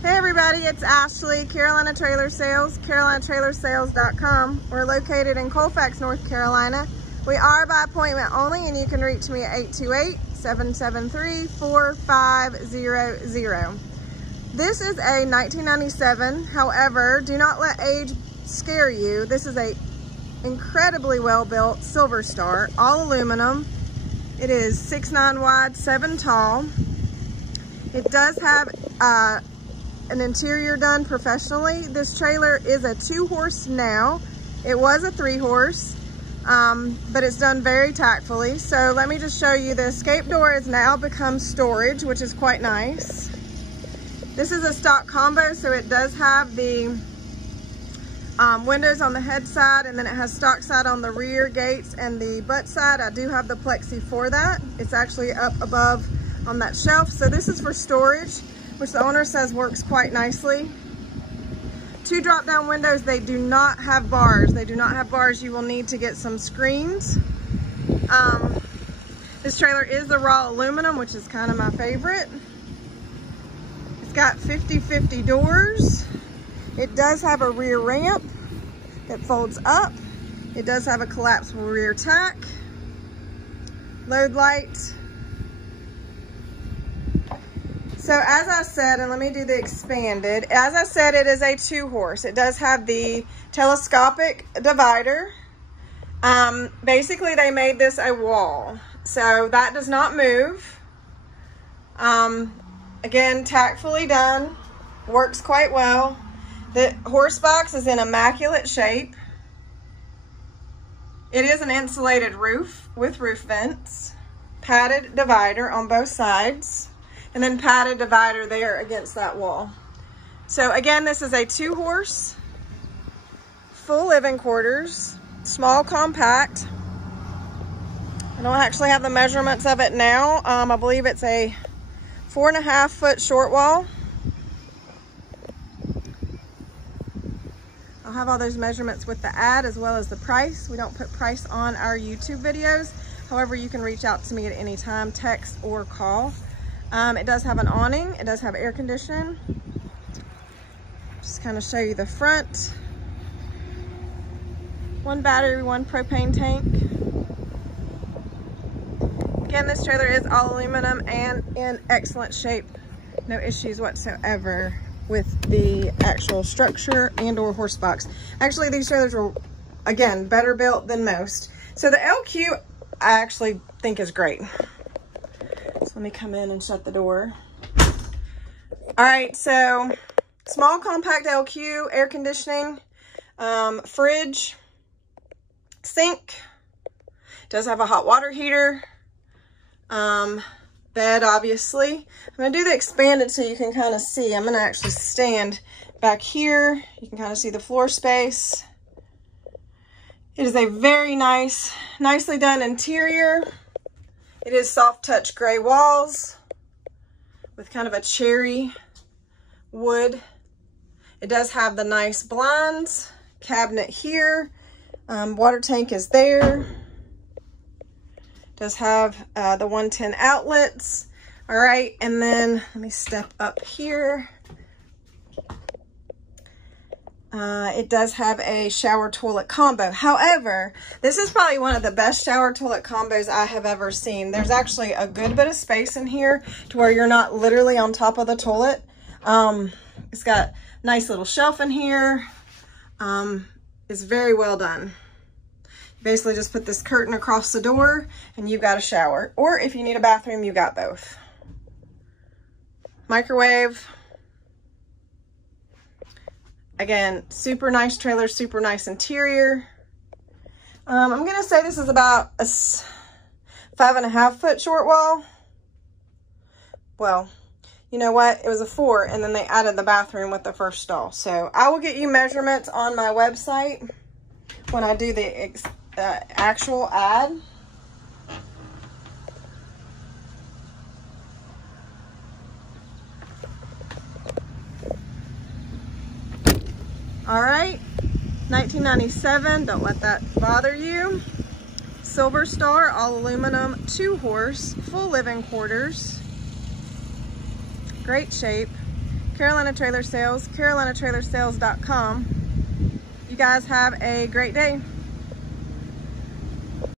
Hey everybody, it's Ashley, Carolina Trailer Sales, carolinatrailersales.com. We're located in Colfax, North Carolina. We are by appointment only, and you can reach me at 828-773-4500. This is a 1997. However, do not let age scare you. This is a incredibly well-built Silver Star, all aluminum. It is 6'9" wide, 7 tall. It does have an interior done professionally. This trailer is a 2-horse now. It was a 3-horse, but it's done very tactfully. So let me just show you. The escape door has now become storage, which is quite nice. This is a stock combo, so it does have the windows on the head side, and then it has stock side on the rear gates and the butt side. I do have the plexi for that. It's actually up above on that shelf. So this is for storage, which the owner says works quite nicely. 2 drop down windows. They do not have bars. They do not have bars. You will need to get some screens. This trailer is the raw aluminum, which is kind of my favorite. It's got 50/50 doors. It does have a rear ramp that folds up. It does have a collapsible rear tack, load light. So as I said, and let me do the expanded, as I said, it is a 2-horse. It does have the telescopic divider. Basically, they made this a wall, so that does not move. Again, tactfully done, works quite well. The horse box is in immaculate shape. It is an insulated roof with roof vents, padded divider on both sides, and then padded divider there against that wall. So again, this is a 2-horse, full living quarters, small, compact. I don't actually have the measurements of it now. I believe it's a 4.5 foot short wall. I'll have all those measurements with the ad as well as the price. We don't put price on our YouTube videos. However, you can reach out to me at any time, text or call. It does have an awning. It does have air conditioning. Just kind of show you the front. 1 battery, 1 propane tank. Again, this trailer is all aluminum and in excellent shape. No issues whatsoever with the actual structure and or horse box. Actually, these trailers are, again, better built than most. So the LQ I actually think is great. So let me come in and shut the door. All right, so small compact LQ, air conditioning, fridge, sink. It does have a hot water heater, bed, obviously. I'm gonna do the expanded so you can kind of see. I'm gonna actually stand back here. You can kind of see the floor space. It is a very nice, nicely done interior. It is soft touch gray walls with kind of a cherry wood. It does have the nice blinds, cabinet here. Water tank is there. Does have the 110 outlets. All right, and then let me step up here. It does have a shower toilet combo. However, this is probably one of the best shower toilet combos I have ever seen. There's actually a good bit of space in here to where you're not literally on top of the toilet. It's got a nice little shelf in here. It's very well done. Basically just put this curtain across the door and you've got a shower. Or if you need a bathroom, you got both. Microwave. Again, super nice trailer, super nice interior. I'm gonna say this is about a 5.5 foot short wall. Well, you know what? It was a 4 and then they added the bathroom with the first stall. So I will get you measurements on my website when I do the actual ad. All right, 1997, don't let that bother you. Silver Star, all aluminum, 2-horse, full living quarters. Great shape. Carolina Trailer Sales, carolinatrailersales.com. You guys have a great day.